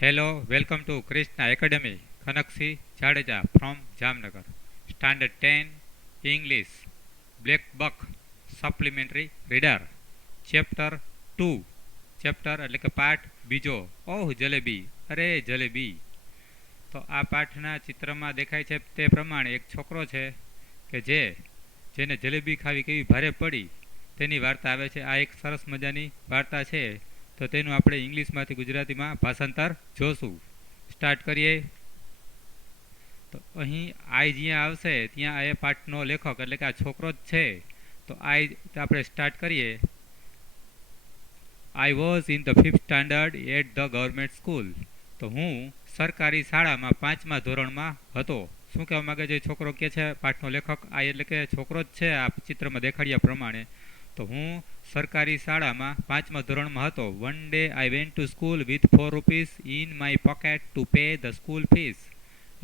Hello, welcome to Krishna Academy. Kanaksi Jadeja from Jamnagar. Standard 10 English. Black Buck Supplementary Reader. Chapter 2. Chapter એટલે કે પાઠ બીજો. ઓહ જલેબી, અરે જલેબી. તો આ પાઠના ચિત્રમાં દેખાય છે તે પ્રમાણે એક છોકરો છે કે જેને જલેબી ખાવી કેવી ભારે પડી તેની વાર્તા આવે છે. આ એક સરસ મજાની વાર્તા છે. તો તેનું આપણે ઇંગ્લિશમાંથી ગુજરાતીમાં ભાષાંતર જોશું. સ્ટાર્ટ કરીએ. તો અહીં આઈ જ્યાં આવશે ત્યાં એ પાઠનો લેખક એટલે કે આ છોકરો જ છે. તો આઈ આપણે સ્ટાર્ટ કરીએ. I was in the 5th standard eight the government school. તો હું સરકારી શાળામાં 5મા ધોરણમાં હતો. શું કહેવા માગે છે છોકરો કે છે પાઠનો લેખક આ એટલે કે છોકરો જ છે આ ચિત્રમાં દેખાડ્યા પ્રમાણે. તો હું સરકારી શાળામાં 5મા ધોરણમાં હતો. One day I went to school with 4 rupees in my pocket to pay the school fees.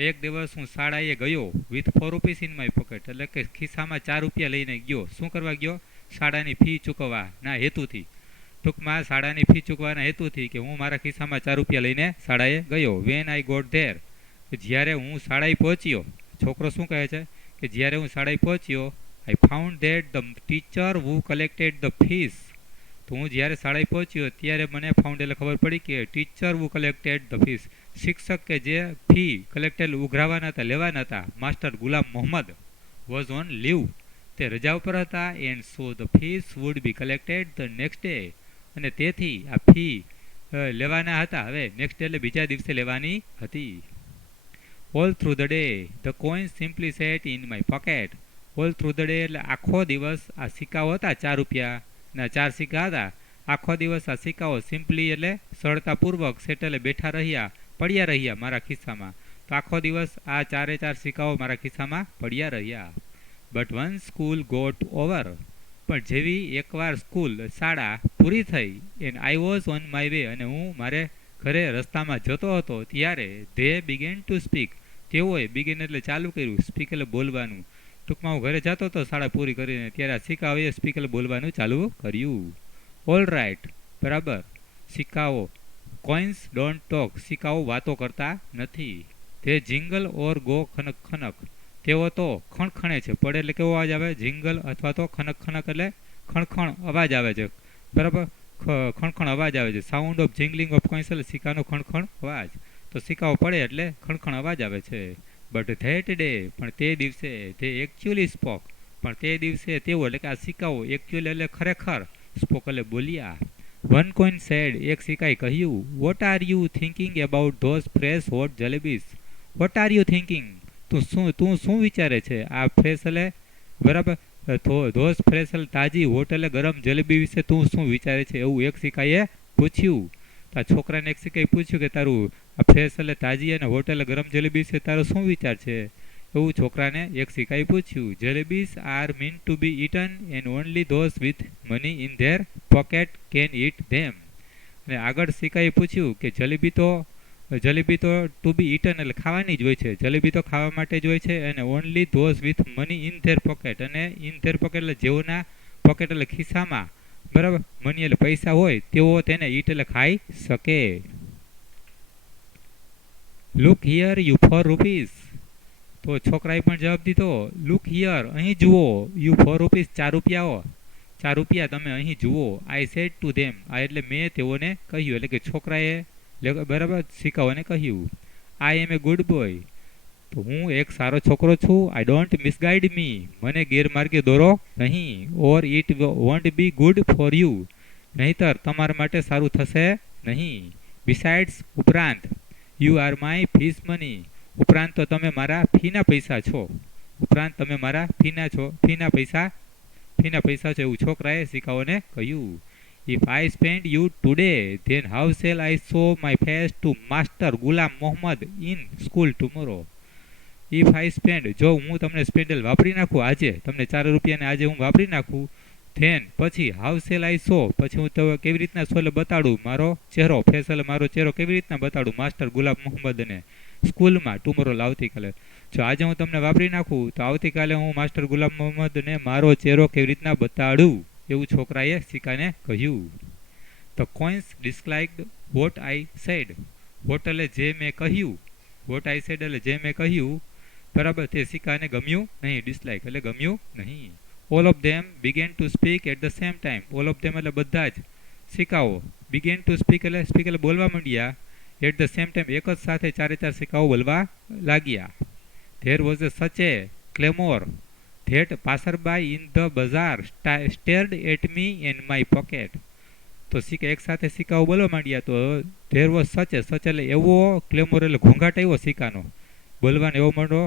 એક દિવસ હું શાળાએ ગયો with 4 rupees in my pocket એટલે કે ખિસ્સામાં 4 રૂપિયા લઈને ગયો. શું કરવા ગયો? શાળાની ફી ચૂકવવાના હેતુથી. ટૂંકમાં શાળાની ફી ચૂકવવાના હેતુથી કે હું મારા ખિસ્સામાં 4 રૂપિયા લઈને શાળાએ ગયો. વેન આઈ ગોટ ધેર, જ્યારે હું શાળાએ પહોંચ્યો. છોકરો શું કહે છે કે જ્યારે હું શાળાએ પહોંચ્યો I found that the teacher who collected the fees. તો હું જ્યારે શાળાએ પહોંચ્યો ત્યારે મને ફાઉન્ડ એટલે ખબર પડી કે teacher who collected the fees, શિક્ષક કે જે ફી કલેક્ટેડ ઉઘરાવાના હતા લેવાના હતા, master Ghulam Mohammad was on leave, તે રજા ઉપર હતા. And so the fees would be collected the next day, અને તેથી આ ફી લેવાના હતા હવે નેક્સ્ટ ડે એટલે બીજા દિવસે લેવાની હતી. All through the day the coins simply set in my pocket. All through the day એટલે આખો દિવસ આ સિક્કાઓ હતા 4 રૂપિયાના 4 સિક્કા હતા. આખો દિવસ આ સિક્કાઓ સિમ્પલી એટલે સરળતાપૂર્વક સેટ એટલે બેઠા રહ્યા, પડ્યા રહ્યા મારા ખિસ્સામાં. તો આખો દિવસ આ 4 સિક્કાઓ મારા ખિસ્સામાં પડ્યા રહ્યા. But one school got over, પણ જેવી એકવાર શાળા પૂરી થઈ and I was on my way, અને હું મારે ઘરે રસ્તામાં જતો હતો ત્યારે ધે બિગેન ટુ સ્પીક, તેઓએ બિગેન એટલે ચાલુ કર્યું, સ્પીક એટલે બોલવાનું. ટૂંકમાં હું ઘરે જતો હતો શાળા પૂરી કરીને ત્યારે આ સિક્કાઓએ સ્પીક એટલે બોલવાનું ચાલુ કર્યું. ઓલ રાઇટ, બરાબર. સિક્કાઓ કોઇન્સ ડોન્ટ ટોક, સિક્કાઓ વાતો કરતા નથી. They jingle or go Khanak Khanak, તેઓ તો ખણખણે છે. પડે એટલે કેવો અવાજ આવે? જિંગલ અથવા તો ખનક ખનક એટલે ખણખણ અવાજ આવે છે, બરાબર. ખણખણ અવાજ આવે છે. સાઉન્ડ ઓફ જિંગલિંગ ઓફ કોઇન્સ એટલે સિક્કાનો ખણખણ અવાજ. તો સિક્કાઓ પડે એટલે ખણખણ અવાજ આવે છે. બટ ધેટ ડે, પણ તે દિવસે, તે એકચ્યુઅલી સ્પોક, પણ તે દિવસે તેઓ એટલે કે આ સિક્કાઓ એકચ્યુઅલી એટલે ખરેખર, સ્પોક એટલે બોલ્યા. વન કોઇન સેડ, એક સિક્કાએ કહ્યું, what are you thinking about those fresh hot jalebis. What are you thinking, તું શું વિચારે છે આ ફ્રેશ એટલે બરાબર ધોઝ ફ્રેશ એટલે તાજી, હોટ એટલે ગરમ જલેબી વિશે તું શું વિચારે છે એવું એક સિક્કાએ પૂછ્યું. તો આ છોકરાને એક સિક્કાએ પૂછ્યું કે તારું આ ફ્રેશ એટલે તાજી અને હોટ એટલે ગરમ જલેબી વિશે તારો શું વિચાર છે એવું છોકરાને એક સિક્કાએ પૂછ્યું. Jalebis are meant to be eaten and only those with money in their pocket can eat them. અને આગળ સિક્કાએ પૂછ્યું કે જલેબી તો ટુ બી ઇટન એટલે ખાવાની જ હોય છે, જલેબી તો ખાવા માટે જ હોય છે. અને only those with money in their pocket, અને ઇન ધેર પોકેટ એટલે જેઓના પોકેટ એટલે ખિસ્સામાં, બરાબર, મની એટલે પૈસા હોય તેઓ તેને ઈટ એટલે ખાઈ શકે. લુક હિયર યુ 4 રૂપીસ, તો છોકરાએ પણ જવાબ દીધો, લુક હિયર, અહીં જુઓ, યુ 4 રૂપીસ, 4 રૂપિયાઓ, 4 રૂપિયા તમે અહીં જુઓ. આઈ સેડ ટુ ધેમ, આ એટલે મેં તેઓને કહ્યું, એટલે કે છોકરાએ બરાબર સિક્કાઓને કહ્યું. આઈ એમ એ ગુડ બોય, તો હું એક સારો છોકરો છું. આઈ ડોન્ટ મિસગાઈડ મી, મને ગેરમાર્ગે દોરો નહીં. Or it want B good for you, નહીતર તમારા માટે સારું થશે નહીં. બિસાઇડ્સ, ઉપરાંત, you are my fees money, ઉપરાંત તો તમે મારા ફીના પૈસા છો, ઉપરાંત તમે મારા ફીના પૈસા છો એવું છોકરાએ સિક્કાઓને કહ્યું. If I spend you today, then how shall I show my face to Master Ghulam Mohammed in school tomorrow? If I spend, જો હું તમને સ્પેન્ડલ વાપરી નાખું આજે, તમને 4 રૂપિયાને આજે હું વાપરી નાખું, then પછી how shall I show, પછી હું તો કેવી રીતના શો બતાડું મારો ચહેરો, ફેસ એટલે મારો ચહેરો કેવી રીતના બતાડું માસ્ટર ગુલામ મોહમ્મદને સ્કૂલમાં ટુમોરો આવતીકાલે. જો આજે હું તમને વાપરી નાખું તો આવતીકાલે હું માસ્ટર ગુલામ મોહમ્મદને મારો ચહેરો કેવી રીતના બતાડું એવું છોકરાએ સિક્કાને કહ્યું. The coins disliked what I said, what એટલે જે મેં કહ્યું, વોટ આઈ સેડ એટલે જે મેં કહ્યું, બરાબર, તે સિક્કાને ગમ્યું નહીં, ડિસલાઇક એટલે ગમ્યું નહીં. All of them began to speak at the same time. All of them એટલે બધા જ સિક્કાઓ, બિગેન ટુ સ્પીક એટલે બોલવા માંડ્યા, એટ ધ સેમ ટાઈમ એક જ સાથે ચારે ચાર સિક્કાઓ બોલવા લાગ્યા. There was a such a clamour that passer by in the bazaar stared at me in my pocket. તો સિક્કા એક સાથે સિક્કાઓ બોલવા માંડ્યા તો ધેર વોઝ સચ એટલે એવો ક્લેમોર એટલે ઘોંઘાટ આવ્યો સિક્કાનો બોલવાનો એવો માંડો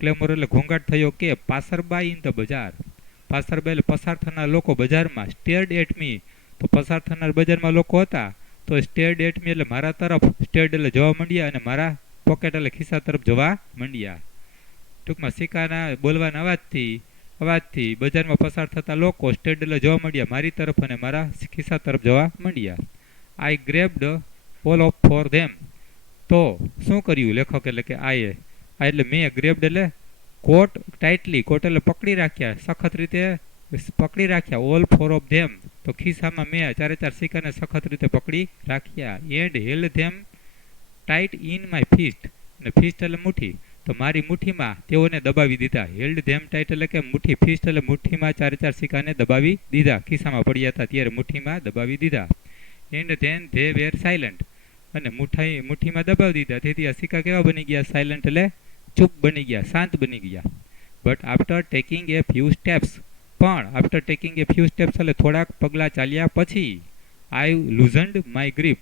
ક્લેમોર એટલે ઘોંઘાટ થયો કે પાસર બાય ઇન ધ બજાર, પાસર બાય એટલે પસાર થનાર લોકો બજારમાં, સ્ટેર્ડ એટ મી તો પસાર થનાર બજારમાં લોકો હતા તો સ્ટેર્ડ એટ મી એટલે મારા તરફ, સ્ટેર્ડ એટલે જવા માંડ્યા અને મારા પોકેટ એટલે ખિસ્સા તરફ જવા માંડ્યા. ટૂંકમાં સિક્કાના બોલવાના અવાજથી બજારમાં પસાર થતા લોકો સ્ટેર્ડ એટલે જવા માંડ્યા મારી તરફ અને મારા ખિસ્સા તરફ જવા માંડ્યા. I grabbed all of four them. તો શું કર્યું લેખક એટલે કે આ એટલે મેં ગ્રેબ્ડ એટલે કોટ ટાઇટલી, કોટ એટલે પકડી રાખ્યા, સખત રીતે પકડી રાખ્યા, ઓલ ફોર ઓફ ધેમ તો ખિસ્સામાં મેં ચારે ચાર સિક્કાને સખત રીતે પકડી રાખ્યા. And held them tight in my fist, અને ફિસ્ટ એટલે મુઠ્ઠી તો મારી મુઠ્ઠીમાં તેઓને દબાવી દીધા. હેલ્ડ ધેમ ટાઈટ એટલે કે મુઠ્ઠી, ફિસ્ટ એટલે મુઠ્ઠીમાં ચારે ચાર સિક્કાને દબાવી દીધા, ખિસ્સામાં પડ્યા હતા ત્યારે મુઠ્ઠીમાં દબાવી દીધા. And then they were silent, અને મુઠ્ઠીમાં દબાવી દીધા તેથી આ સિક્કા કેવા બની ગયા, સાયલન્ટ એટલે ચૂપ બની ગયા, શાંત બની ગયા. But after taking a few steps, પણ after taking a few steps એટલે થોડાક પગલાં ચાલ્યા પછી, આઈ લૂઝન્ડ માય ગ્રીપ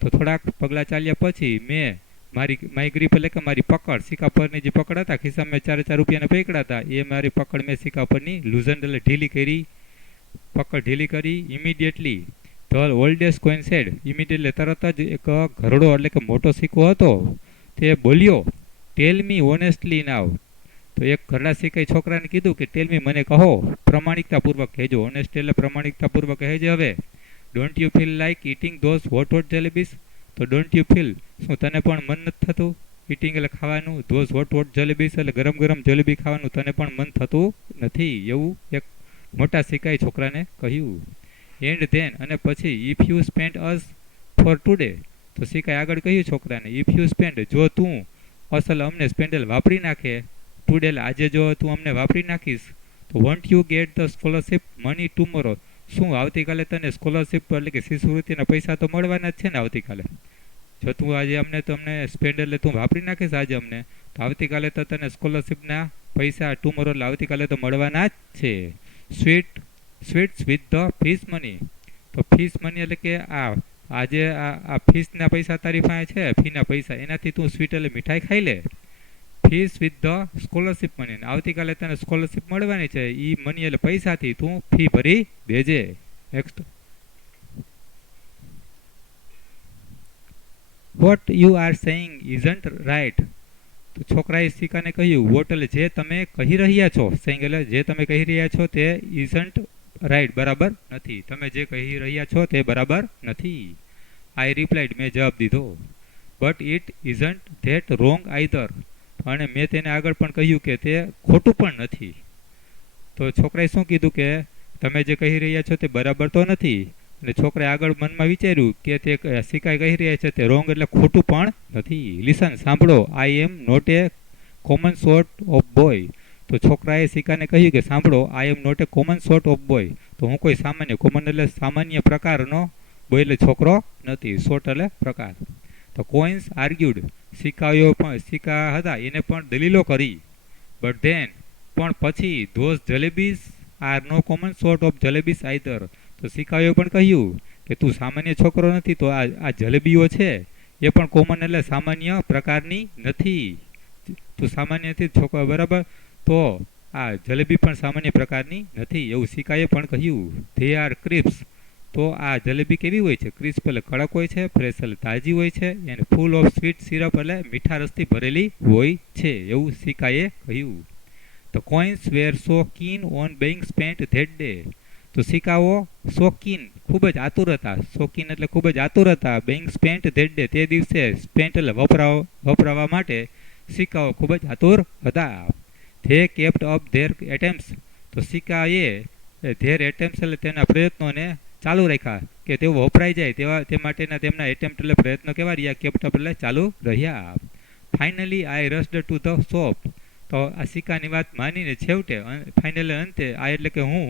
તો થોડાક પગલાં ચાલ્યા પછી મેં મારી ગ્રીપ એટલે કે મારી પકડ, સિક્કા પરની જે પકડ હતા ખિસ્સામાં ચારે ચાર રૂપિયાને પકડા હતા એ મારી પકડ મેં સિક્કા પરની લૂઝન્ડ એટલે ઢીલી કરી, પકડ ઢીલી કરી. Immediately the oldest coin said, immediately તરત જ એક ઘરડો એટલે કે મોટો સિક્કો હતો તે બોલ્યો, ટેલ મી ઓનેસ્ટલી નાવ. તો એક ઘરડા સિક્કાએ છોકરાને કીધું કે ટેલ મી મને કહો, પ્રમાણિકતાપૂર્વક કહેજો, ઓનેસ્ટ એટલે પ્રમાણિકતાપૂર્વક કહેજે હવે. Don't you feel like eating those hot jalebis, તો ડોન્ટ યુ ફીલ શું તને પણ મન નથી થતું, ઇટિંગ એટલે ખાવાનું, ધોઝ હોટ જલેબીસ એટલે ગરમ ગરમ જલેબી ખાવાનું તને પણ મન થતું નથી, એવું એક મોટા સિક્કાએ છોકરાને કહ્યું. એન્ડ ધેન અને પછી if you spend us four today, તો સિક્કાએ આગળ કહ્યું છોકરાને, ઇફ યુ સ્પેન્ડ જો તું અસલ અમને સ્પેન્ડલ વાપરી નાખે, ટુડે આજે જો તું અમને વાપરી નાખીશ તો want you get the scholarship money tomorrow, શું આવતીકાલે તને સ્કોલરશિપ એટલે કે શિષ્યવૃત્તિના પૈસા તો મળવાના જ છે ને આવતીકાલે, જો તું આજે તમને સ્પેન્ડ એટલે તું વાપરી નાખીશ આજે અમને તો આવતીકાલે તો તને સ્કોલરશિપના પૈસા ટુમોરો એટલે આવતીકાલે તો મળવાના જ છે. Sweets with the fees money, તો ફીસ મની એટલે કે આજે આ ફીસના પૈસા તારી પાસે છે, ફીના પૈસા એનાથી તું સ્વીટ એટલે મીઠાઈ ખાઈ લે. Fees with the scholarship money, આવતીકાલે તને સ્કોલરશિપ મળવાની છે એ મની એટલે પૈસાથી તું ફી ભરી દેજે. Next, what you are saying isn't right, તો છોકરાએ સિક્કાને કહ્યું, વોટ એટલે જે તમે કહી રહ્યા છો, સેઇંગ એટલે જે તમે કહી રહ્યા છો તે ઇઝન્ટ રાઇટ બરાબર નથી, તમે જે કહી રહ્યા છો તે બરાબર નથી. આઈ રિપ્લાઇડ મેં જવાબ દીધો, but it isn't that wrong either, અને મેં તેને આગળ પણ કહ્યું કે તે ખોટું પણ નથી. તો છોકરાએ શું કીધું કે તમે જે કહી રહ્યા છો તે બરાબર તો નથી, અને છોકરાએ આગળ મનમાં વિચાર્યું કે તે સિક્કાએ કહી રહ્યા છે તે રોંગ એટલે ખોટું પણ નથી. લિસન સાંભળો, I am not a common sort of boy, તો છોકરાએ સિક્કાને કહ્યું કે સાંભળો, I am not a common sort of boy, તો હું કોઈ સામાન્ય, કોમન એટલે સામાન્ય પ્રકારનો, બોય એટલે છોકરો નથી, સોર્ટ એટલે પ્રકાર. તો કોઈન્સ આર્ગ્યુડ, સિક્કા હતા એને પણ દલીલો કરી, બટ ધેન પણ પછી those jalebis are no common sort of jalebis either, તો સિક્કાઓએ પણ કહ્યું કે તું સામાન્ય છોકરો નથી તો આ જલેબીઓ છે એ પણ કોમન એટલે સામાન્ય પ્રકારની નથી, તું સામાન્યથી છોકરો બરાબર, તો આ જલેબી પણ સામાન્ય પ્રકારની નથી એવું સિક્કાએ પણ કહ્યું. ધે આર ક્રિસ્પ, તો આ જલેબી કેવી હોય છે, ક્રિસ્પ એટલે કડક હોય છે, ફ્રેશ એટલે તાજી હોય છે, અને ફૂલ ઓફ સ્વીટ સિરપ એટલે મીઠા રસથી ભરેલી હોય છે એવું સિક્કાએ કહ્યું. તો coins were so keen on being spent that day, તો સિક્કાઓ શોકીન ખૂબ જ આતુર હતા, શોકીન એટલે ખૂબ જ આતુર હતા, બેઇંગ સ્પેન્ટ ધેટ ડે તે દિવસે સ્પેન્ટ એટલે વપરાવા માટે સિક્કાઓ ખૂબ જ આતુર હતા. ધે કેપ્ટ અપ ધેર એટેમ્પ્સ, તો સિક્કાએ ધેર એટેમ્પ્સ એટલે તેના પ્રયત્નોને ચાલુ રાખ્યા કે કે તેઓ વપરાઈ જાય તે માટેના તેમના એટેમ્પ્ટ એટલે પ્રયત્નો કેવા રહ્યા, કેપ્ટ અપ એટલે ચાલુ રહ્યા. Finally I rushed to the shop. તો આ સિક્કાની વાત માનીને છેવટે ફાઇનલી અંતે આ એટલે કે હું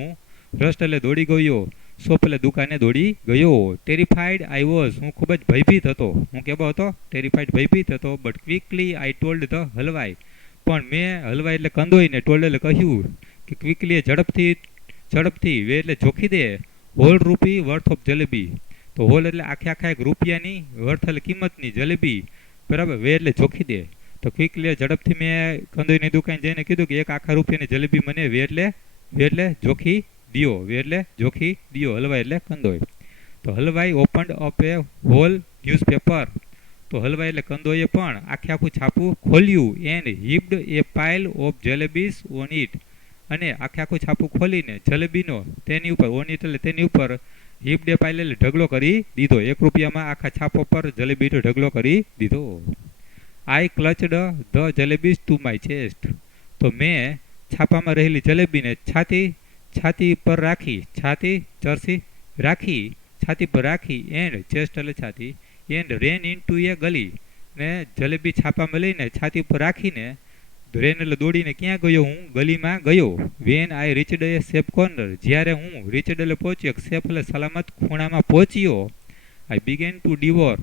રસ્ટ એટલે દોડી ગયો, શોપ એટલે દુકાને દોડી ગયો. ટેરિફાઈડ આઈ વોઝ, હું ખૂબ જ ભયભીત હતો. હું કેવો હતો? ટેરિફાઈડ ભયભીત હતો. But quickly I told the halwai, પણ મેં હલવાઈ એટલે કંદોઈને ટોલ્ડ એટલે કહ્યું કે ક્વિકલી ઝડપથી વે એટલે જોખી દે હોલ રૂપી વર્થ ઓફ જલેબી. તો હોલ એટલે આખા એક રૂપિયાની, વર્થ એટલે કિંમતની, જલેબી બરાબર, વે એટલે જોખી દે. તો ક્વિકલી ઝડપથી મેં કંદોઈની દુકાન જઈને કીધું કે એક આખા રૂપિયાની જલેબી મને વે એટલે જોખી દિયો. વે એટલે જોખી દિયો, હલવાઈ એટલે કંદોઈ. તો halwai opened up a whole newspaper. તો હલવાઈ એટલે કંદોઈએ પણ આખું છાપું ખોલ્યું. And heaped a pile of jalebis on it, અને આખું છાપું ખોલીને જલેબીનો તેની ઉપર, ઓન ઇટ એટલે તેની ઉપર, હિપ્ડ એ પાઇલ એટલે ઢગલો કરી દીધો. 1 રૂપિયામાં આખા છાપો પર જલેબીનો ઢગલો કરી દીધો. I clutched the jalebis to my chest. તો મેં છાપામાં રહેલી જલેબીને છાતી પર રાખી, છાતી પર રાખી, એન્ડ ચેસ્ટ એટલે છાતી, એન્ડ રેન ઇન ટુ એ ગલી. ને જલેબી છાપામાં લઈને છાતી પર રાખીને રેન એટલે દોડીને ક્યાં ગયો? હું ગલીમાં ગયો. When I reached A safe corner, જ્યારે હું રીચડ એટલે પહોંચ્યો, સેફ એટલે સલામત ખૂણામાં પહોંચ્યો. I began to devour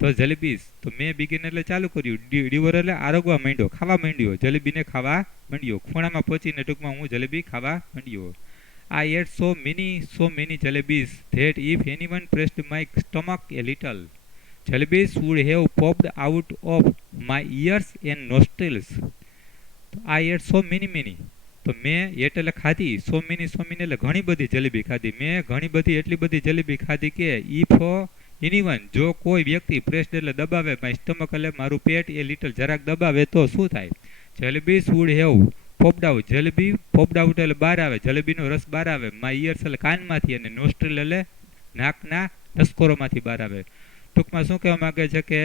the jalebis. તો મેં બિગેન એટલે ચાલુ કર્યું, ડિવોર એટલે આરોગવા માંડ્યો, ખાવા માંડ્યો, જલેબીને ખાવા માંડ્યો. ખૂણામાં પહોંચીને ટૂંકમાં હું જલેબી ખાવા માંડ્યો. I ate so many jalebis that if anyone pressed my stomach a little, jalebis would have popped out of my ears and nostrils. I ate so many. તો મેં એટ એટલે ખાધી, સો મિની એટલે ઘણી બધી જલેબી ખાધી. મેં ઘણી બધી એટલી બધી જલેબી ખાધી કે ઇફ એનીવન, જો કોઈ વ્યક્તિ પ્રેસ્ડ એટલે દબાવે, માય સ્ટમક એટલે મારું પેટ, એ લિટલ જરાક દબાવે તો શું થાય? Jalebis would have popped out. Jalebi popped out એટલે બહાર આવે, જલેબીનો રસ બહાર આવે. માય ઇયર્સ એટલે કાનમાંથી, અને નોસ્ટ્રિલ એટલે નાકના નસકોરોમાંથી બહાર આવે. ટૂંકમાં શું કહેવા માંગે છે કે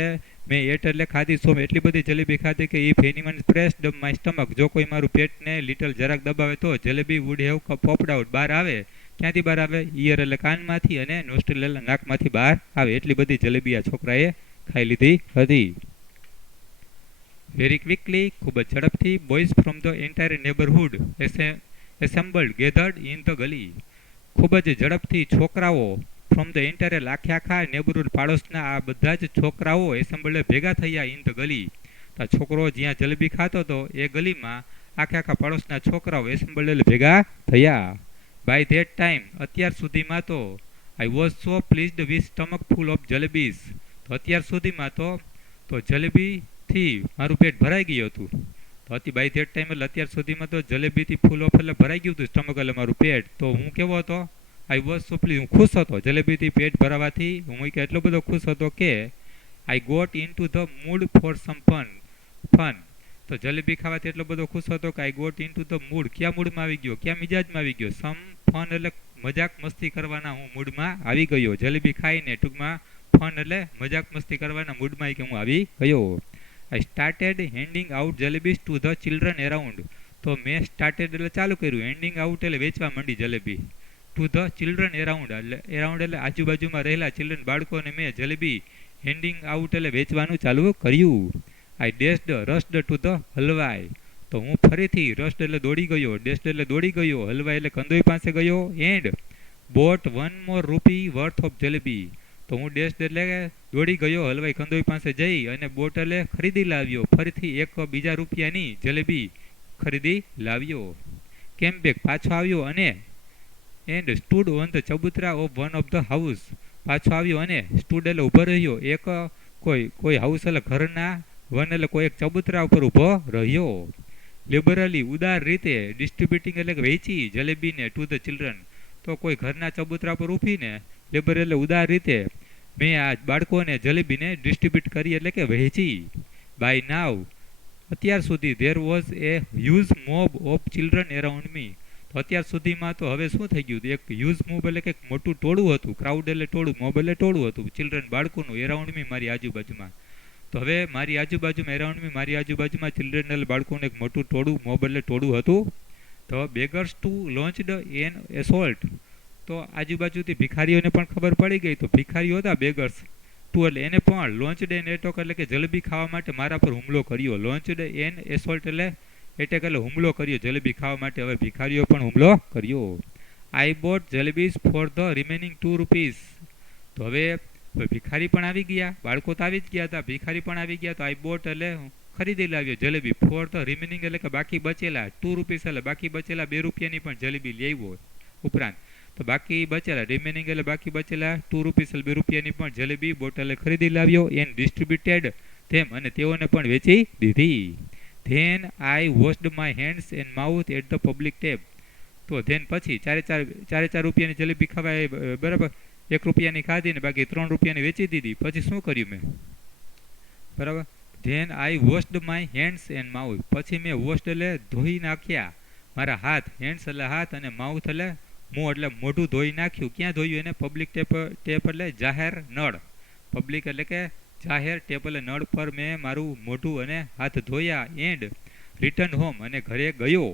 મેં એટ એટલે ખાધી, સો એટલી બધી જલેબી ખાધી કે if anyone pressed my stomach, જો કોઈ મારું પેટને લિટલ જરાક દબાવે તો jalebi would have popped out, બહાર આવે. ક્યાંથી બહાર આવે? ઇયર એટલે કાનમાંથી, અને નોસ્ટ્રિલ એટલે નાકમાંથી બહાર આવે. એટલી બધી જલેબી આ છોકરાએ ખાઈ લીધી હતી. વેરી ક્વિકલી, ખૂબ જ ઝડપથી, boys from the entire neighbourhood assembled gathered in the gali. ખૂબ જ ઝડપથી છોકરાઓ ફ્રોમ ધ એન્ટાયર આખા નેબરહુડ, પાડોશના આ બધા જ છોકરાઓ એસેમ્બલ્ડ ભેગા થયા ઇન ધ ગલી. તો છોકરો જ્યાં જલેબી ખાતો હતો એ ગલીમાં આખા પાડોશના છોકરાઓ એસેમ્બલ્ડ ભેગા થયા. બાય ધેટ ટાઈમ, અત્યાર સુધીમાં તો, I was so pleased with stomach full of jalebis. તો અત્યાર સુધીમાં તો જલેબીથી મારું પેટ ભરાઈ ગયું હતું. તો બાય ધેટ ટાઈમ એટલે અત્યાર સુધીમાં તો જલેબીથી ફૂલ ઓફ એટલે ભરાઈ ગયું હતું સ્ટમક એટલે મારું પેટ. તો હું કેવો હતો? આઈ વોઝ સો પ્લીઝ, હું ખુશ હતો. જલેબીથી પેટ ભરાવાથી હું કે એટલો બધો ખુશ હતો કે I got into the mood for some fun. તો જલેબી ખાવાથી એટલો બધો ખુશ હતો કે I got into the mood, ક્યાં મૂડમાં આવી ગયો, ક્યાં મિજાજમાં આવી ગયો? સમ ફન એટલે મજાક મસ્તી કરવાના હું મૂડમાં આવી ગયો. જલેબી ખાઈને ટૂંકમાં ફન એટલે મજાક મસ્તી કરવાના મૂડમાં કે હું આવી ગયો. I started હેન્ડિંગ out jalebis to the children around. તો મેં સ્ટાર્ટેડ એટલે ચાલુ કર્યું, હેન્ડિંગ આઉટ એટલે વેચવા માંડી jalebi, to the children around એટલે આજુબાજુમાં રહેલા ચિલ્ડ્રન બાળકોને મેં જલેબી હેન્ડિંગ આઉટ એટલે વેચવાનું ચાલુ કર્યું. આઈ રસ્ડ ટુ ધ હલવાઈ. તો હું ફરીથી રસ્ડ એટલે દોડી ગયો, ડેસ્ડ એટલે દોડી ગયો, હલવાઈ એટલે કંદોઈ પાસે ગયો. એન્ડ બોટ 1 more રૂપી વર્થ ઓફ જલેબી. તો હું ડેસ્ડ એટલે દોડી ગયો, હલવાઈ કંદોઈ પાસે જઈ અને બોટ એટલે ખરીદી લાવ્યો, ફરીથી એક બીજા રૂપિયાની જલેબી ખરીદી લાવ્યો. કેમ બેક, પાછો આવ્યો, અને and stood on the chabutra of one of the house. પાછો આવ્યો અને સ્ટૂડ એટલે ઊભો રહ્યો, એક કોઈ હાઉસ એટલે ઘરના, વન એટલે કોઈ એક ચબૂતરા ઉપર ઊભો રહ્યો. લિબરલી, ઉદાર રીતે, ડિસ્ટ્રીબ્યુટિંગ એટલે વેચી જલેબીને ટુ ધ ચિલ્ડ્રન. તો કોઈ ઘરના ચબૂતરા પર ઊભીને લિબર એટલે ઉદાર રીતે મેં આ બાળકોને જલેબીને ડિસ્ટ્રીબ્યુટ કરી એટલે કે વહેંચી. બાય નાવ, અત્યાર સુધી, there was a huge mob of children around me. તો અત્યાર સુધીમાં તો હવે શું થઈ ગયું? એક હ્યુઝ મોબ એટલે કે મોટું ટોળું હતું, ક્રાઉડ એટલે ટોળું, મોબ એટલે ટોળું હતું, ચિલ્ડ્રન બાળકોનું, એરાઉન્ડ મી મારી આજુબાજુમાં. તો હવે મારી આજુબાજુમાં, એરાઉન્ડ મી મારી આજુબાજુમાં ચિલ્ડ્રન એટલે બાળકોનું એક મોટું ટોળું, મોબ એટલે ટોળું હતું. તો બેગર્સ ટુ લોન્ચડ એન એસોલ્ટ. તો આજુબાજુથી ભિખારીઓને પણ ખબર પડી ગઈ. તો ભિખારીઓ હતા બેગર્સ ટુ, એટલે એને પણ લોન્ચડ એન એટોક એટલે કે જલેબી ખાવા માટે મારા પર હુમલો કર્યો. લોન્ચડ એન એસોલ્ટ એટલે એટેક એટલે હુમલો કર્યો જલેબી ખાવા માટે. હવે ભિખારીઓ પણ હુમલો કર્યો. આઈ boat jalebis for the remaining ₹2. તો હવે ભિખારી પણ આવી ગયા, બાળકો તો આવી જ ગયા હતા, ભિખારી પણ આવી ગયા. તો આઈ બોટ એટલે ખરીદી લાવ્યો જલેબી ફોર ધ રિમેનિંગ એટલે કે બાકી બચેલા ₹2 એટલે બાકી બચેલા ₹2ની પણ જલેબી લાવ્યો. ઉપરાંત તો બાકી બચેલા રિમેનિંગ એટલે બાકી બચેલા ₹2 એટલે ₹2ની પણ જલેબી બોટલે ખરીદી લાવ્યો. એન્ડ ડિસ્ટ્રીબ્યુટેડ ધેમ અને તેઓને પણ વેચી દીધી. Then I washed my hands and mouth at the public tap. તો ધેન પછી ચારે ચાર રૂપિયાની જલેબી ખાવાય, બરાબર, ₹1ની ખાધી ને બાકી ₹3ની વેચી દીધી. પછી શું કર્યું મેં, બરાબર? Than I washed my hands and mouth. પછી મેં વોશ્ડ એટલે ધોઈ નાખ્યા મારા હાથ, હેન્ડ્સ એટલે હાથ અને માઉથ એટલે મોં એટલે મોઢું ધોઈ નાખ્યું. ક્યાં ધોયું એને? પબ્લિક ટેપ એટલે જાહેર નળ. પબ્લિક એટલે કે જાહેર ટેપ એટલે નળ પર મેં મારું મોઢું અને હાથ ધોયા. એન્ડ રિટર્ન હોમ અને ઘરે ગયો.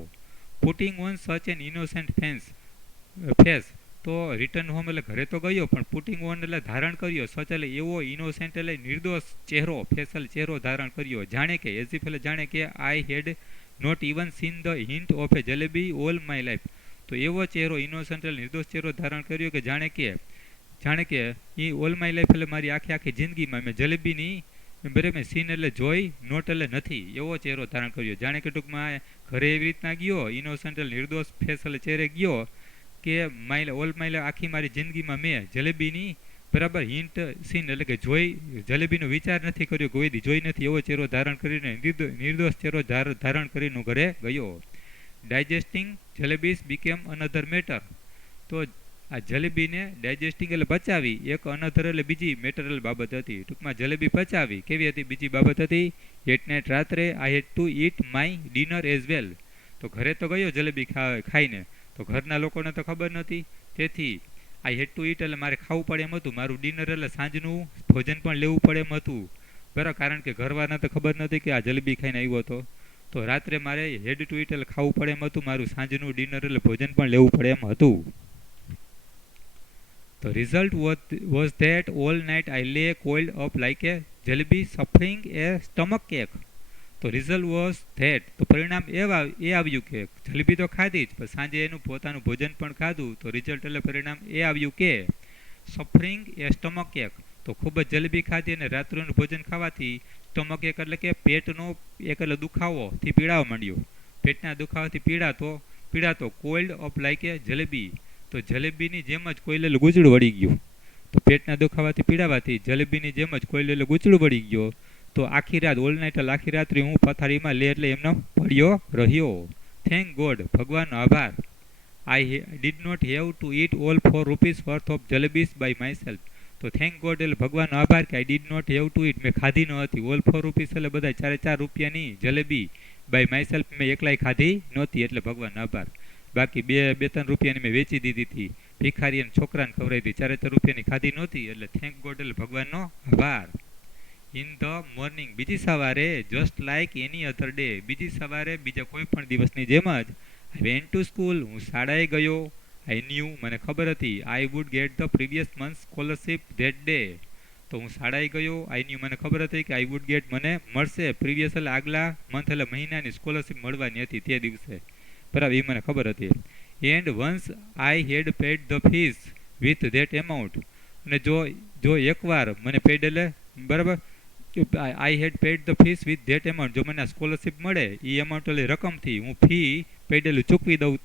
Putting on such an innocent face. તો રિટર્ન હોમ એટલે ઘરે તો ગયો, પણ પુટિંગ ઓન એટલે ધારણ કર્યો. સચ એટલે એવો, ઇનોસેન્ટ એટલે નિર્દોષ ચહેરો, ફેસલ ચહેરો ધારણ કર્યો. જાણે કે એઝ ઇફ એટલે જાણે કે I had not even seen the hint of a jalebi all my life. તો એવો ચહેરો, ઇનોસેન્ટ એટલે નિર્દોષ ચહેરો ધારણ કર્યો કે જાણે કે એ ઓલ માય લાઈફ એટલે મારી આખી જિંદગીમાં મેં જલેબીની બરાબર સીન એટલે જોઈ, નોટ એટલે નથી, એવો ચહેરો ધારણ કર્યો. જાણે કે ટૂંકમાં ઘરે એવી રીતના ગયો, ઇનોસેન્ટ એટલે નિર્દોષ ફેસ એટલે ચહેરે ગયો કે ઓલ માય આખી મારી જિંદગીમાં મેં જલેબીની બરાબર હિન્ટ સીન એટલે કે જોઈ, જલેબીનો વિચાર નથી કર્યો, કોઈ દી જોઈ નથી, એવો ચહેરો ધારણ કરીને નિર્દોષ ચહેરો ધારણ કરીને ઘરે ગયો. ડાયજેસ્ટિંગ જલેબીસ બીકેમ અનધર મેટર. તો આ જલેબીને ડાયજેસ્ટિંગ એટલે પચાવી, એક અનધર એટલે બીજી મેટરલ બાબત હતી. ટૂંકમાં જલેબી પચાવી કેવી હતી? બીજી બાબત હતી. એટ નાઇટ રાત્રે I had to eat my dinner as well. તો ઘરે તો ગયો જલેબી ખાઈને, તો ઘરના લોકોને તો ખબર નહોતી, તેથી આઈ હેડ ટુ ઈટ એટલે મારે ખાવું પડે એમ હતું. મારું ડિનર એટલે સાંજનું ભોજન પણ લેવું પડે એમ હતું, બરાબર, કારણ કે ઘરવાળાને તો ખબર નહોતી કે આ જલેબી ખાઈને આવ્યો હતો. તો રાત્રે મારે હેડ ટુ ઈટ એટલે ખાવું પડે એમ હતું, મારું સાંજનું ડિનર એટલે ભોજન પણ લેવું પડે એમ હતું. The result was that all night I lay coiled up like a jalebi suffering a stomach ache. તો રિઝલ્ટ વોઝ ધેટ, તો પરિણામ એ આવ્યું કે જલેબી તો ખાધી જ, પણ સાંજે એનું પોતાનું ભોજન પણ ખાધું. તો રિઝલ્ટ એટલે પરિણામ એ આવ્યું કે સફરિંગ એ સ્ટમક એક, તો ખૂબ જ જલેબી ખાધી અને રાત્રિનું ભોજન ખાવાથી સ્ટમક એક એટલે કે પેટનો એક એટલે દુખાવોથી પીડાવા માંડ્યો. પેટના દુખાવાથી પીડાતો કોલ્ડ અપ લાઈક એ જલેબી. તો જલેબીની જેમ જ કોયલેલું ગૂંચળું વળી ગયું. તો પેટના દુખાવાથી પીડાવાથી જલેબીની જેમ જ કોયલેલું ગૂંચળું વળી ગયો. તો આખી રાત, ઓલ નાઇટ એટલે આખી રાત્રિ હું પથારીમાં એટલે એમનો પડ્યો રહ્યો. થેન્ક ગોડ, ભગવાનનો આભાર. I did not have to eat all ₹4 worth of jalebis by myself. તો થેન્ક ગોડ એટલે ભગવાનનો આભાર કે I did not have to eat, મેં ખાધી ન હતી. ઓલ ₹4 એટલે બધા ₹4 જલેબી બાય માય સેલ્ફ, મેં એકલાય ખાધી નહોતી, એટલે ભગવાનનો આભાર. બાકી ₹2-3 મેં વેચી દીધી હતી, ભિખારી અને છોકરાને ખવડાવી હતી. ₹4 ખાધી નહોતી, એટલે થેન્ક ગોડ એટલે ભગવાનનો આભાર. ઇન ધ મોર્નિંગ, બીજી સવારે, જસ્ટ લાઇક એની અધર ડે, બીજી સવારે બીજા કોઈ પણ દિવસની જેમ જ, આઈ વેન્ટ ટુ સ્કૂલ, હું શાળાએ ગયો. આઈ ન્યૂ, મને ખબર હતી, I would get the previous month scholarship that day. તો હું શાળાએ ગયો. આઈ ન્યૂ, મને ખબર હતી કે આઈ વુડ ગેટ મને મળશે, પ્રીવિયસ એટલે આગલા મંથ એટલે મહિનાની સ્કોલરશીપ મળવાની હતી તે દિવસે, બરાબર, એ મને ખબર હતી. And once I had paid the fees with that amount, અને જો એકવાર મને પેડ એટલે બરાબર I had paid the fees with that amount, જો મને સ્કોલરશીપ મળે એ એમાઉન્ટ એટલે રકમથી હું ફી પેડેલું ચૂકવી દઉં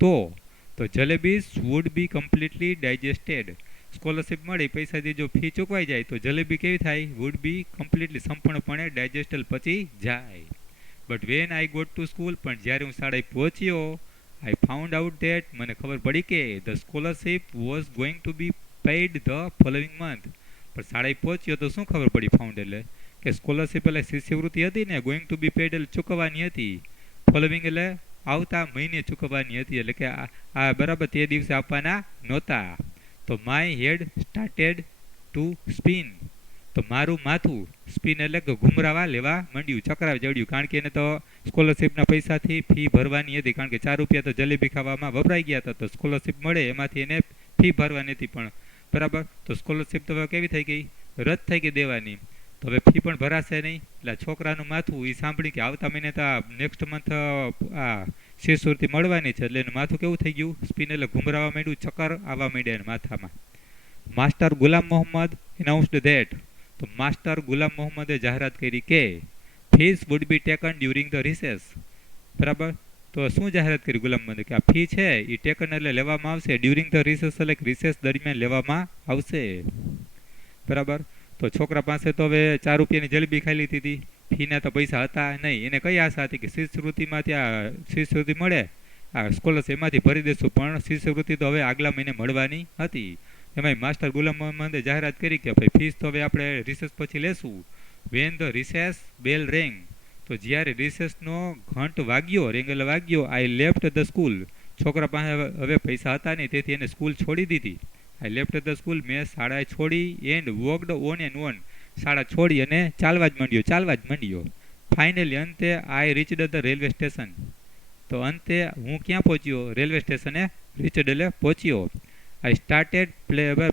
તો jalebis would be completely digested. Scholarship મળી, પૈસાથી જો ફી ચૂકવાઈ જાય તો જલેબી કેવી થાય? વુડ બી કમ્પ્લીટલી, સંપૂર્ણપણે ડાયજેસ્ટેડ પચી જાય. But when I got to school, પણ જ્યારે હું શાળાએ પહોંચ્યો, આઈ ફાઉન્ડ આઉટ ધેટ, મને ખબર પડી કે the scholarship was going to B paid the following month. પણ શાળાએ પહોંચ્યો તો શું ખબર પડી? ફાઉન્ડ એટલે કે સ્કોલરશીપ એટલે શિષ્યવૃત્તિ હતી ને, ગોઈંગ ટુ બી પેડ એટલે ચૂકવવાની હતી, ફોલોવિંગ એટલે આવતા મહિને ચૂકવવાની હતી, એટલે કે આ બરાબર તે દિવસે આપવાના નહોતા. તો my head started to spin, તો મારું માથું સ્પિન એટલે કે ઘુમરાવા લેવા માંડ્યું, ચક્રાવ જડ્યું, કારણ કે એને તો સ્કોલરશીપના પૈસાથી ફી ભરવાની હતી, કારણ કે ₹4 તો જલેબી ખાવામાં વપરાઈ ગયા હતા. તો સ્કોલરશીપ મળે એમાંથી એને ફી ભરવાની હતી પણ બરાબર. તો સ્કોલરશીપ તો હવે કેવી થઈ ગઈ, રદ થઈ ગઈ દેવાની. તો હવે ફી પણ ભરાશે નહીં. એટલે છોકરાનું માથું એ સાંભળી કે આવતા મહિને તો આ નેક્સ્ટ મંથ આ શિષ્યવૃત્તિ મળવાની છે, એટલે એનું માથું કેવું થઈ ગયું, સ્પિન એટલે ઘુમરાવા માંડ્યું, ચક્કર આવવા માંડ્યા એના માથામાં. Master Ghulam Mohammad announced that, તો માસ્ટર ગુલામ મોહમ્મદે જાહેરાત કરી કે fees would be taken during the recess. બરાબર. તો શું જાહેરાત કરી ગુલામ મોહમ્મદે કે આ ફી છે એ ટેકન એટલે લેવામાં આવશે, ડ્યુરિંગ ધ રિસેસ એટલે રિસેસ દરમિયાન લેવામાં આવશે. બરાબર. તો છોકરા પાસે તો હવે 4 રૂપિયાની જલેબી ખાઈ લીધી હતી, ફીના તો પૈસા હતા નહીં. એને કઈ આશા હતી કે શિષ્યવૃત્તિમાં ત્યાં શિષ્યવૃત્તિ મળે, આ સ્કોલરશીપ એમાંથી ભરી દેશું, પણ શિષ્યવૃત્તિ તો હવે આગલા મહિને મળવાની હતી. એમાં માસ્ટર ગુલામ મોહમ્મદે જાહેરાત કરી કે ભાઈ ફીસ તો હવે આપણે રિસેસ પછી લેશું. વેન ધ રિસેસ બેલ રેંગ, તો જ્યારે રિસેસનો ઘંટ વાગ્યો, રેંગલ વાગ્યો, આઈ લેફ્ટ ધ સ્કૂલ. છોકરા પાસે હવે પૈસા હતા નહીં, તેથી એને સ્કૂલ છોડી દીધી. આઈ લેફ્ટ ધ સ્કૂલ, મેં શાળાએ છોડી, and walked on and on, શાળા છોડી અને ચાલવા જ માંડ્યો. ફાઇનલી અંતે આઈ રીચડ ધ રેલવે સ્ટેશન, તો અંતે હું ક્યાં પહોંચ્યો, રેલવે સ્ટેશને રીચડ એટલે પહોંચ્યો. આઈ સ્ટાર્ટેડ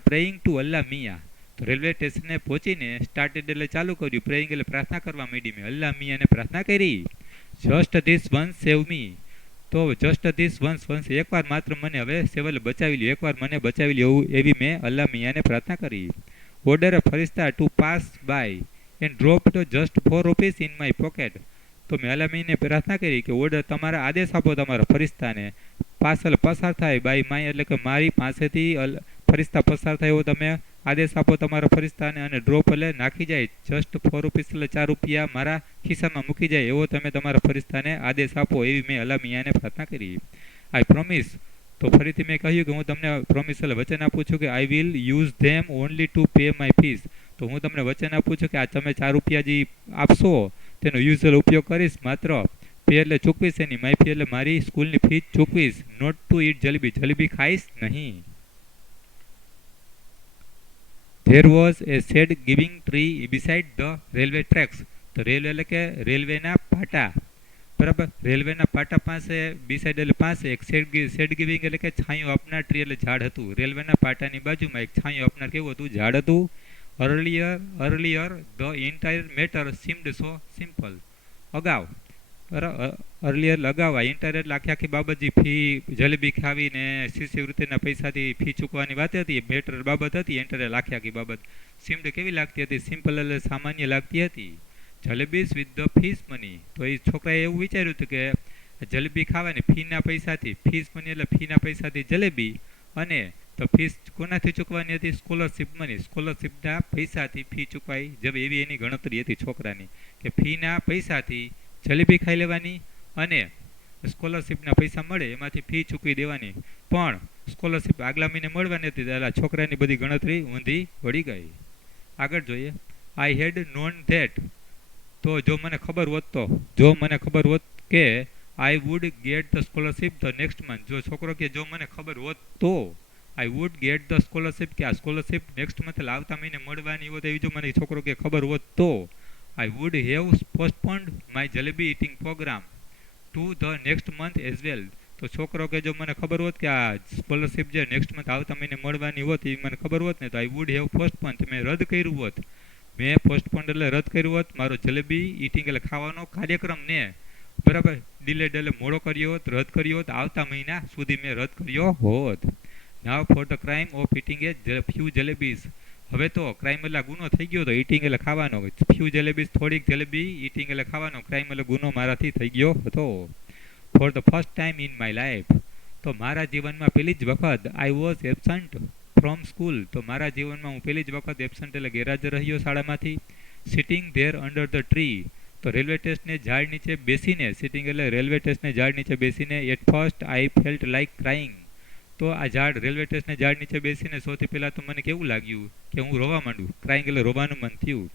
પ્રેઇંગ ટુ અલ્લાહ મિયા, તો રેલવે સ્ટેશને પહોંચીને સ્ટાર્ટેડ એટલે ચાલુ કર્યું, પ્રેઇંગ એટલે પ્રાર્થના કરવા માંડી. મેં અલ્લાહ મિયાને પ્રાર્થના કરી. જસ્ટ ધીસ વન્સ સેવ મી, તો જસ્ટ ધીસ વન્સ એકવાર માત્ર મને હવે સેવલ બચાવી લ્યો, એકવાર મને બચાવી લ્યો એવી મેં અલ્લાહ મિયાને પ્રાર્થના કરી. Order a farishta to pass by and dropped just 4 rupees in my pocket, તો મેં અલ્લાહ મિયાને પ્રાર્થના કરી કે ઓર્ડર તમારા આદેશ આપો તમારા ફરિશ્તાને, પાસલ પસાર થાય બાય માય એટલે કે મારી પાસેથી ફરિશ્તા પસાર થાય એવો તમે આદેશ આપો તમારા ફરિશ્તાને, અને ડ્રોપ એટલે નાખી જાય, જસ્ટ 4 રૂપીસ એટલે 4 રૂપિયા મારા ખિસ્સામાં મૂકી જાય એવો તમે તમારા ફરિશ્તાને આદેશ આપો એવી મેં અલ્લાહ મિયાને પ્રાર્થના કરી. આઈ પ્રોમિસ, તો ફરીથી મેં કહ્યું કે હું તમને પ્રોમિસ એટલે વચન આપું છું કે I will use them only to pay my fees, તો હું તમને વચન આપું છું કે આ તમે 4 રૂપિયા જે આપશો તેનો યુઝ્યુઅલ ઉપયોગ કરીશ, માત્ર પે એટલે ચૂકવીશ એની, માય ફી એટલે મારી સ્કૂલની ફી ચૂકવીશ, નોટ ટુ ઈટ જલેબી, જલેબી ખાઈશ નહીં. There was a shade giving tree beside the railway tracks, તો રેલવે એટલે કે રેલવેના પાટા. બરાબર. રેલવેના પાટા પાસે, બિસાઇડ એટલે પાસે, એક શેડ ગિવિંગ એટલે કે છાંયો આપનાર, ટ્રી એટલે ઝાડ હતું. રેલવેના પાટાની બાજુમાં એક છાંયો આપનાર કેવું હતું, ઝાડ હતું. Earlier the entire matter seemed so simple, અગાઉ અર્લિયર અગાઉ, આ એન્ટાયર એટલે આખી બાબત, જે ફી જલેબી ખાવીને શિષ્યવૃત્તિના પૈસાથી ફી ચૂકવાની વાત હતી, એ મેટર બાબત હતી. એન્ટાયર આખી બાબત સીમ્ડ કેવી લાગતી હતી, સિમ્પલ એટલે સામાન્ય લાગતી હતી. Jalebis with the fees money, તો એ છોકરાએ એવું વિચાર્યું હતું કે જલેબી ખાવાની ફીના પૈસાથી, ફીસ મની એટલે ફીના પૈસાથી જલેબી, અને તો ફીસ કોનાથી ચૂકવાની હતી, સ્કોલરશીપ મની, સ્કોલરશીપના પૈસાથી ફી ચૂકવાઈ જવે એવી એની ગણતરી હતી છોકરાની, કે ફીના પૈસાથી જલેબી ખાઈ લેવાની અને સ્કોલરશીપના પૈસા મળે એમાંથી ફી ચૂકવી દેવાની. પણ સ્કોલરશીપ આગલા મહિને મળવાની હતી, ત્યારે છોકરાની બધી ગણતરી ઊંધી વળી ગઈ. આગળ જોઈએ. આઈ હેડ નોન ધેટ, તો જો મને ખબર હોત કે I would get the scholarship the next month, જો છોકરો કે જો મને ખબર હોત તો I wood get the scholarship, કે આ સ્કોલરશીપ નેક્સ્ટ મંથ આવતા મહિને મળવાની હોત એવી જો મને છોકરો કે ખબર હોત તો I would have postponed my jalebi eating programme to the next month as well, તો છોકરો કે જો મને ખબર હોત કે આ સ્કોલરશીપ જે નેક્સ્ટ મંથ આવતા મહિને મળવાની હોત એ મને ખબર હોત ને, તો આઈ વુડ હેવ પોસ્ટપોન્ડ, મેં રદ કર્યું હોત, મેં પોસ્ટપોન્ડ એટલે રદ કર્યું હોત મારો જલેબી ઇટિંગ એટલે ખાવાનો કાર્યક્રમને. બરાબર. ડિલેડ એટલે મોડો કર્યો હોત, રદ કર્યો હોત, આવતા મહિના સુધી મેં રદ કર્યો હોત. Now for the crime of eating a few jalebis, હવે તો ક્રાઇમ એટલે ગુનો થઈ ગયો હતો, ઇટિંગ એટલે ખાવાનો, ફ્યુ જલેબીઝ થોડીક જલેબી, ઇટિંગ એટલે ખાવાનો, ક્રાઇમ એટલે ગુનો મારાથી થઈ ગયો હતો. For the first time in my life, તો મારા જીવનમાં પહેલી જ વખત I was absent from school, તો મારા જીવનમાં હું પહેલી જ વખત એબસન્ટ એટલે ગેરહાજર રહ્યો શાળામાંથી. Sitting there under the tree, તો રેલવે સ્ટેશને ઝાડ નીચે બેસીને, સિટિંગ એટલે રેલવે સ્ટેશને ઝાડ નીચે બેસીને, at first I felt like crying, તો આ રેલવે સ્ટેશને ઝાડ નીચે બેસીને સૌથી પહેલાં તો મને કેવું લાગ્યું કે હું રોવા માંડું, ક્રાઇંગ એટલે રોવાનું મન થયું.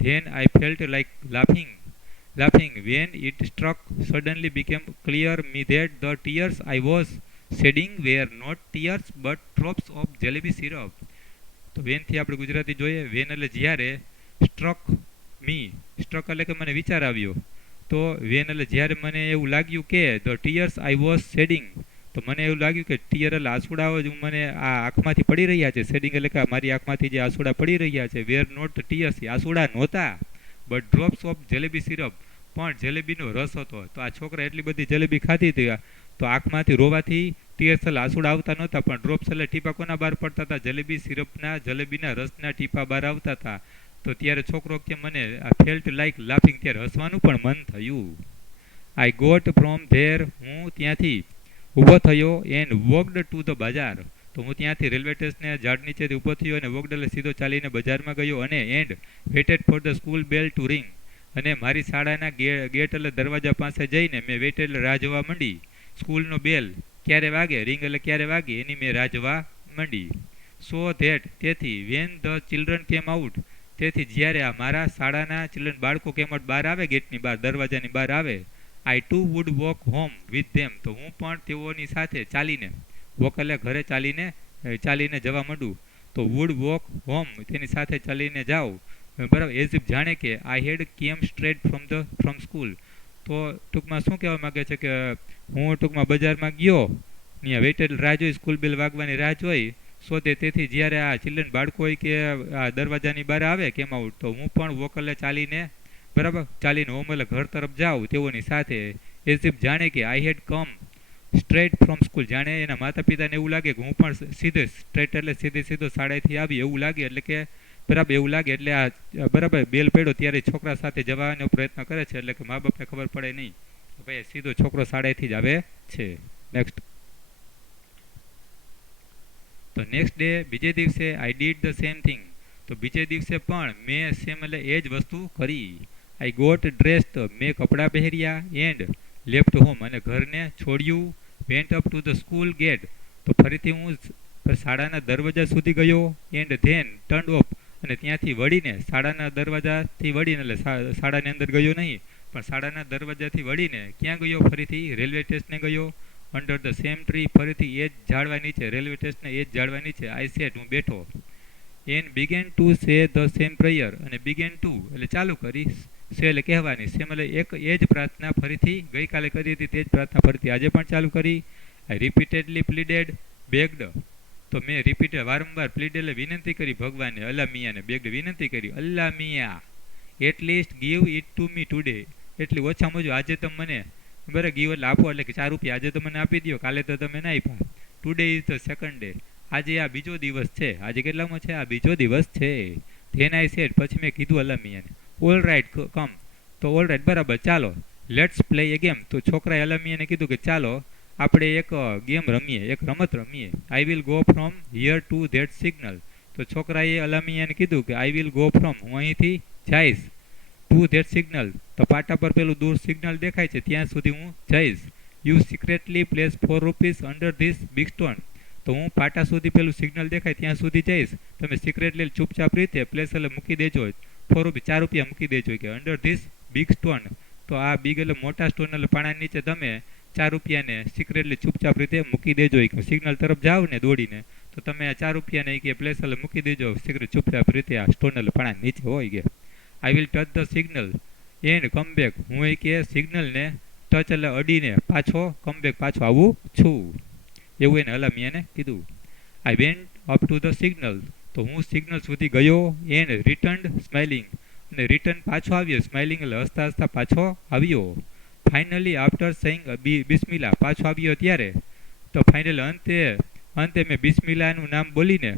Then I felt like laughing when it struck suddenly became clear me that the tears I was shedding were not tears but drops of jalebi syrup, તો વેનથી આપણે ગુજરાતી જોઈએ. વેન એટલે જ્યારે, સ્ટ્રક એટલે કે મને વિચાર આવ્યો, તો વેન એટલે જ્યારે મને એવું લાગ્યું કે the tears I was shading, તો મને એવું લાગ્યું કે ટીયર એટલે આંસુડાઓ જ મને આ આંખમાંથી પડી રહ્યા છે, શેડિંગ એટલે કે મારી આંખમાંથી જે આંસુડા પડી રહ્યા છે, વેર નોટ ટીયર્સ, આંસુડા નહોતા but drops of jalebi syrup, પણ જલેબીનો રસ હતો. તો આ છોકરા એટલી બધી જલેબી ખાધી હતી તો આંખમાંથી રોવાથી ટીયર્સ એટલે આંસુડા આવતા નહોતા, પણ ડ્રોપ્સ એટલે ટીપા કોના બહાર પડતા હતા, જલેબી સિરપના, જલેબીના રસના ટીપા બહાર આવતા હતા. તો ત્યારે છોકરો કે મને આ ફેલ્ટ લાઈક લાફિંગ, ત્યારે હસવાનું પણ મન થયું. આઈ ગોટ ફ્રોમ ધેર, હું ત્યાંથી ઊભો થયો, એન્ડ વોકડ ટુ ધ બજાર, તો હું ત્યાંથી રેલવે સ્ટેશને ઝાડ નીચેથી ઊભો થયો અને વોકડ એટલે સીધો ચાલીને બજારમાં ગયો, અને and waited for the school bell to ring, અને મારી શાળાના ગેટ એટલે દરવાજા પાસે જઈને મેં વેટેડ એટલે રાહ જોવા માંડી. સ્કૂલનો બેલ ક્યારે વાગે, રિંગ એટલે ક્યારે વાગે, એની મેં રાહ જોવા માંડી. સો ધેટ, તેથી when the children came out, તેથી જ્યારે આ મારા શાળાના ચિલ્ડ્રન બાળકો કેમ આઉટ બહાર આવે, ગેટની બહાર, દરવાજાની બહાર આવે, I too would walk home with them, તો હું પણ તેઓની સાથે ચાલીને, વોક એટલે ઘરે ચાલીને જવા માંડું, તો વુડ વોક હોમ તેની સાથે ચાલીને જાઉં, બરાબર. એઝ ઇફ, જાણે કે આઈ હેડ કેમ સ્ટ્રેટ ફ્રોમ સ્કૂલ, તો ટૂંકમાં શું કહેવા માગે છે કે હું ટૂંકમાં બજારમાં ગયો, ત્યાં વેટેડ રાહ જોઈ, સ્કૂલ બેલ વાગવાની રાહ જોઈ, તેથી જ્યારે આ ચિલ્ડ્રન બાળકો હોય કે આ દરવાજાની બહાર આવે કેમ આઉટ, તો હું પણ વોકલે ચાલીને, બરાબર, ચાલીને હોમ એટલે ઘર તરફ જાઉં તેઓની સાથે. એઝ ઇફ, જાણે કે I head come straight from school, જાણે એના માતા પિતાને એવું લાગે કે હું પણ સીધે સ્ટ્રેટ એટલે સીધો શાળાએથી આવી એવું લાગે, એટલે કે બરાબર એવું લાગે, એટલે આ બરાબર બેલ પડ્યો ત્યારે છોકરા સાથે જવાનો પ્રયત્ન કરે છે, એટલે કે મા બાપને ખબર પડે નહીં કે ભાઈ સીધો છોકરો શાળાએથી જ આવે છે. નેક્સ્ટ. તો નેક્સ્ટ ડે, બીજે દિવસે, I did the same thing, તો બીજે દિવસે પણ મેં સેમ એટલે એ જ વસ્તુ કરી. આઈ ગોટ ડ્રેસ્ડ, મેં કપડાં પહેર્યા, એન્ડ લેફ્ટ હોમ, અને ઘરને છોડ્યું, went up to the school gate, તો ફરીથી હું શાળાના દરવાજા સુધી ગયો, એન્ડ ધેન ટર્ન ઓફ, અને ત્યાંથી વળીને, શાળાના દરવાજાથી વળીને, એટલે શાળાની અંદર ગયો નહીં પણ શાળાના દરવાજાથી વળીને ક્યાં ગયો, ફરીથી રેલવે સ્ટેશને ગયો, અંડર ધ સેમ ટ્રી, ફરીથી એ જ ઝાડવા નીચે, રેલવે સ્ટેશને એ જ ઝાડવા નીચે, આઈ સેટ, હું બેઠો, and began to say the same prayer, અને બિગેન ટુ એટલે ચાલુ કરી, સે એટલે કહેવાની, સેમ એટલે એક એ જ પ્રાર્થના ફરીથી ગઈકાલે કરી હતી તે જ પ્રાર્થના ફરીથી આજે પણ ચાલુ કરી. આઈ રિપીટેડલી પ્લીડેડ, બેગ્ડ, તો મેં રિપીટેડ વારંવાર, પ્લીડ એટલે વિનંતી કરી ભગવાનને, અલ્લા મિયાને, બેગ્ડ વિનંતી કરી, Allah Miyan at least give it to me today, એટલી ઓછામાં ઓછું આજે તમે મને, બરાબર, ગીવ એટલે આપો, એટલે કે 4 રૂપિયા આજે તો મને આપી દો, કાલે તો તમે ના આપ્યા. Today is the second day, આજે આ બીજો દિવસ છે, આજે કેટલામાં છે, આ બીજો દિવસ છે. ધેન આઈ સેડ, પછી મેં કીધું અલ્લા મિયાને, ઓલ રાઈટ કમ, તો ઓલ રાઈટ બરાબર, ચાલો, લેટ્સ પ્લે એ ગેમ, તો છોકરાએ અલ્લા મિયાને કીધું કે ચાલો આપણે એક ગેમ રમીએ, એક રમત રમીએ. I will go from here two that signal, તો છોકરાએ અલ્લા મિયાને કીધું કે આઈ વિલ ગો ફ્રોમ, હું અહીંથી જઈશ, ટુ ધેટ સિગ્નલ, તો પાટા પર પેલું દૂર સિગ્નલ દેખાય છે ત્યાં સુધી હું જઈશ. You secretly place 4 rupees under this big stone, તો હું પાટા સુધી પેલું સિગ્નલ દેખાય ત્યાં સુધી જઈશ, તમે સિક્રેટલી ચૂપચાપ રીતે પ્લેસ એટલે મૂકી દેજો, 4 રૂપિયા 4 રૂપિયા મૂકી દેજો કે અંડર ધીસ બિગ સ્ટોન, તો આ બિગ એટલે મોટા સ્ટોન એટલે પાણા નીચે તમે 4 રૂપિયાને સિક્રેટલી ચૂપચાપ રીતે મૂકી દેજો, કે સિગ્નલ તરફ જાઓ ને દોડીને તો તમે આ 4 રૂપિયાને કે પ્લેસ એટલે મૂકી દેજો સિક્રેટ ચૂપચાપ રીતે આ સ્ટોન એટલે પાણા નીચે હોય કે. I will touch the signal and come back, હું એ કે સિગ્નલને ટચ એટલે અડીને પાછો કમ બેક પાછો આવું છું, એવું એને અલ્લા મિયાને કીધું. I went up to the signal, તો હું સિગ્નલ સુધી ગયો, એન્ડ રિટર્ન્ડ સ્માઇલિંગ, અને રિટર્ન પાછો આવ્યો, સ્માઇલિંગ એટલે હસતા હસતા પાછો આવ્યો. ફાઇનલી આફ્ટર સેઇંગ બિસ્મિલ્લા, પાછો આવ્યો ત્યારે, તો ફાઇનલ અંતે મેં બિસ્મિલ્લાનું નામ બોલીને,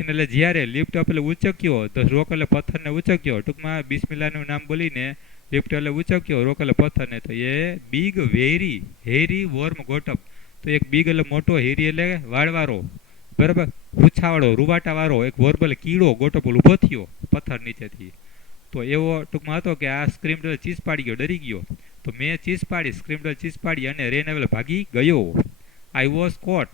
એટલે જ્યારે લિફ્ટ અપ એટલે ઉચક્યો, તો રોક એટલે પથ્થરને ઉચક્યો, ટૂંકમાં બિસ્મિલ્લાનું નામ બોલીને લિફ્ટ એટલે ઉચક્યો, રોક એટલે પથ્થરને, તો એ બિગ વેરી હેરી વોર્મ ગોટઅપ, તો એક બિગ એટલે મોટો, હેરી એટલે વાળવાળો, બરાબર, પૂછાવાળો રૂવાટાવાળો એક વોર્બલ કીડો ગોટોપોલ ઊભો થયો પથ્થર નીચેથી. તો એવો ટૂંકમાં હતો કે આ સ્ક્રીમડલ ચીસ પાડી ગયો, ડરી ગયો, તો મેં ચીસ પાડી, સ્ક્રીમડલ ચીસ પાડી અને રેન આવેલ ભાગી ગયો. આઈ વોઝ કોટ,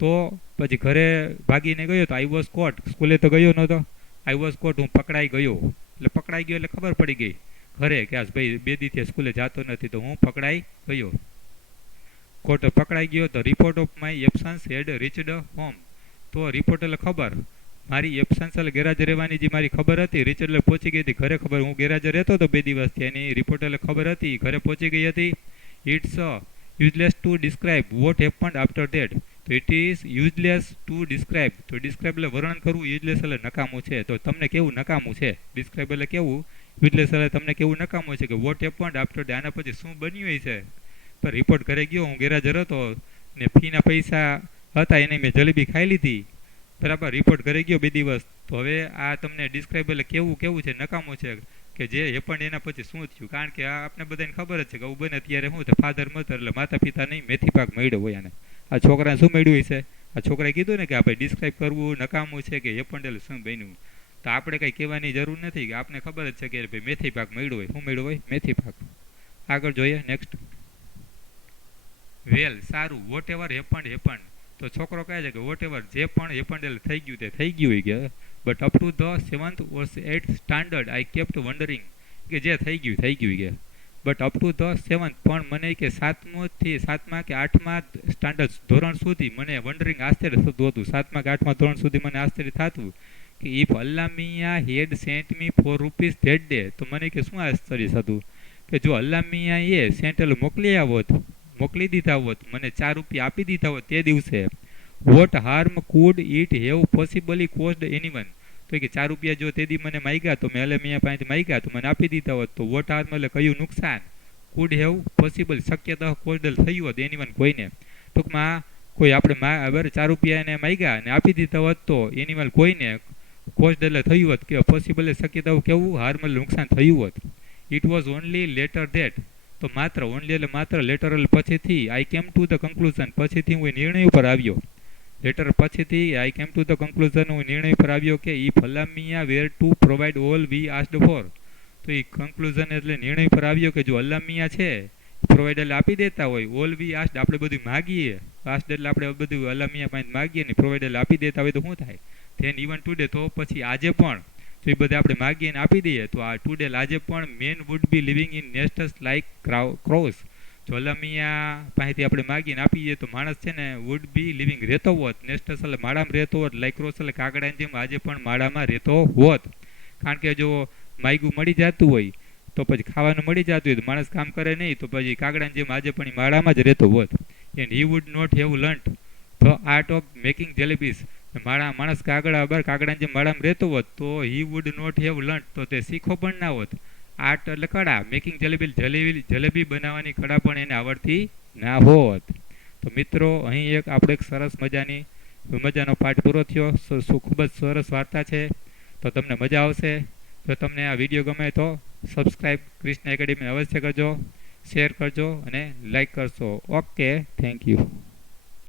તો પછી ઘરે ભાગીને ગયો, તો આઈ વોઝ કોટ, સ્કૂલે તો ગયો નહોતો, આઈ વોઝ કોટ, હું પકડાઈ ગયો, એટલે પકડાઈ ગયો એટલે ખબર પડી ગઈ ઘરે કે આ ભાઈ 2 દિવસથી સ્કૂલે જતો નથી, તો હું પકડાઈ ગયો. કોટ પકડાઈ ગયો, તો report of my absence had reached home, તો રિપોર્ટ એટલે ખબર, મારી એબ્સન્સ એટલે ગેરહાજર રહેવાની જે મારી ખબર હતી, રીચડ એટલે પહોંચી ગઈ હતી ઘરે, ખબર હું ગેરહાજર રહેતો હતો 2 દિવસથી, એની રિપોર્ટ એટલે ખબર હતી ઘરે પહોંચી ગઈ હતી. It's useless to describe what happened after that. તો it is useless to describe. તો ડિસ્ક્રાઇબ એટલે વર્ણન કરવું, યુઝલેસ એટલે નકામું છે. તો તમને કેવું નકામું છે, ડિસ્ક્રાઇબ એટલે કેવું, યુઝલેસ એટલે તમને કેવું નકામું છે કે વોટ હેપન્ડ આફ્ટર ધેટ, આના પછી શું બન્યું છે. પર રિપોર્ટ ઘરે ગયો, હું ગેરહાજર હતો ને ફીના પૈસા હતા એને મેં જલેબી ખાઈ લીધી. બરાબર, રિપોર્ટ ઘરે ગયો 2 દિવસ. તો હવે આ તમને ડિસ્ક્રાઇબ એટલે કેવું કેવું છે, નકામું છે કે જે હેપન્ડ એના પછી શું થયું. કારણ કે આ આપણે બધાને ખબર જ છે કે આવું બને ત્યારે શું થાય, ફાધર મધર એટલે માતા પિતા નહીં, મેથી પાક મળ્યો હોય આને. આ છોકરાને શું મળ્યું છે, આ છોકરાએ કીધું ને કે આપણે ડિસ્ક્રાઇબ કરવું નકામું છે કે હેપન્ડ એટલે શું બન્યું. તો આપણે કંઈ કહેવાની જરૂર નથી કે આપને ખબર જ છે કે ભાઈ મેથી પાક મળ્યો હોય. શું મળ્યું હોય, મેથી પાક. આગળ જોઈએ નેક્સ્ટ. વેલ, સારું. Whatever happened happened. તો છોકરો કહે છે કે વોટ એવર જે પણ હેપન્ડ એટલે થઈ ગયું તે થઈ ગયું હોય કે, but up to the 7th or 8th standard I kept wandering. કે જે થઈ ગયું થઈ ગયું કે, but up to the 7th પણ મને કે 7મા કે 8મા સ્ટાન્ડર્ડ ધોરણ સુધી મને વન્ડરિંગ આશ્ચર્ય થતું હતું. 7મા કે 8મા ધોરણ સુધી મને આશ્ચર્ય થતું કે if Allah Miyan had sent me ₹4 that day. તો મને કે શું આશ્ચર્ય થતું કે જો અલ્લામિયા એ સેન્ટ મોકલી આવોત, મોકલી દીધા હોત, મને ₹4 આપી દીધા હોત તે દિવસે. What harm could it have possibly caused anyone. તો કે ₹4 જો તે દી મને માગ્યા તો મેં અલ્લામિયા પાસેથી માગ્યા તો મને આપી દીધા હોત. તો વોટ હાર્મ એટલે કયું નુકસાન, કુડ હેવ પોસિબલ શક્યતા કોસ્ડ થયું હોત એનીવન કોઈને. ટૂંકમાં કોઈ આપણે ₹4 એને માગ્યા અને આપી દીધા હોત તો એનીવન કોઈને કોસ્ટ એટલે થયું હોત કે પોસિબલ શક્યતાઓ કેવું, હાર્મ એટલે નુકસાન થયું હોત. It was only letter that. તો માત્ર, ઓનલી એટલે માત્ર, લેટરલ પછીથી આઈ કેમ ટુ ધ કન્ક્લુઝન, પછીથી હું નિર્ણય ઉપર આવ્યો. લેટર પછીથી આઈ કેમ ટુ ધ કન્ક્લુઝન, હું નિર્ણય પર આવ્યો કે if Allah Miyan were to provide all we asked for. તો એ કન્ક્લુઝન એટલે નિર્ણય પર આવ્યો કે જો અલ્લામિયા છે પ્રોવાઈડ એટલે આપી દેતા હોય, ઓલ વી આસ્ડ આપણે બધું માગીએ, આસ્ડ એટલે આપણે બધું અલ્લામિયા પાસે માગીએ ને પ્રોવાઈડ એટલે આપી દેતા હોય તો શું થાય. ધેન ઇવન ટુડે, તો પછી આજે પણ તો એ બધા આપણે માગીએ ને આપી દઈએ તો આ ટુડે આજે પણ man would be living in nests like crows. જો અલ્લામિયા પાસેથી આપણે માગીને આપી દઈએ તો માણસ છે ને વુડ બી લિવિંગ રહેતો હોત, નેસ્ટસ એટલે માળામાં રહેતો હોત, લાઇક ક્રોસ એટલે કાગડાની જેમ આજે પણ માળામાં રહેતો હોત. કારણ કે જો માયગું મળી જતું હોય તો પછી ખાવાનું મળી જતું હોય તો માણસ કામ કરે નહીં તો પછી કાગડાની જેમ આજે પણ માળામાં જ રહેતો હોત. And he would not have learnt the art of making jalebis. માણસ કાગડાની જેમ માળામાં રહેતો હોત તો he would not have learnt, તો તે શીખો પણ ના હોત. આર્ટ એટલે કળા, મેકિંગ જલેબી બનાવવાની કળા પણ એને આવડતી ના હોત. તો મિત્રો અહીં આપણે એક સરસ મજાનો પાઠ પૂરો થયો. ખૂબ જ સરસ વાર્તા છે. તો તમને મજા આવશે. જો તમને આ વિડીયો ગમે તો સબસ્ક્રાઈબ કૃષ્ણ એકેડેમી અવશ્ય કરજો, શેર કરજો અને લાઈક કરશો. Okay, thank you.